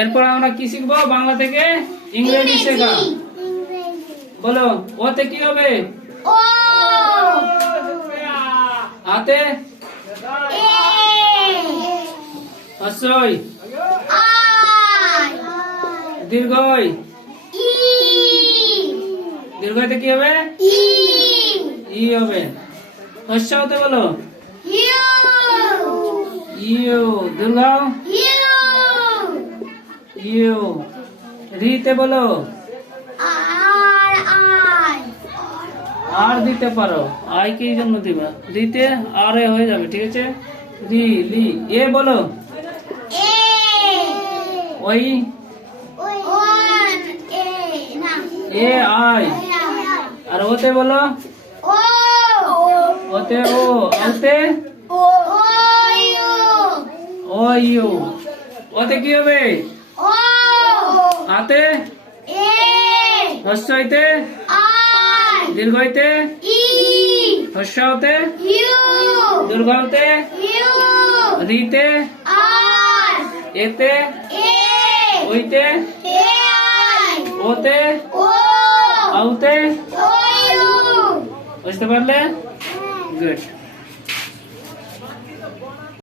এরপর আমরা কি শিখবো? বাংলা থেকে ইংরেজি শেখা। বলো, ওতে কি হবে? ও। আতে? এ। হ্রস্বই? আই। দীর্ঘই? ই। দীর্ঘইতে কি হবে? ই। ই হবে। হ্রস্ব হতে বলো। ইউ। ইউ। দীর্ঘ? ইউ। ইউ। রিতে বলো। আর। আই। আর দিতে পারো, আই কি জন্য দিবা? রিতে আর এ হয়ে যাবে, ঠিক আছে? রি, লি। এ বলো। এ। ওই? ওয়ান। এ। না। A I. আর ওতে বলো। ও। ওতে ও। ওতে? ও। ইউ। ও ইউ। ওতে কি হবে? ও। আতে? এ। হ্রস্বইতে? আই। দীর্ঘইতে? ই। হ্রস্ব হতে? ইউ। দীর্ঘ হতে? ইউ। রিতে? আর। এতে? এ। ওইতে? এ। আই। ওতে? ও। আউতে? ও। ইউ। বুঝতে পারলে? গুড।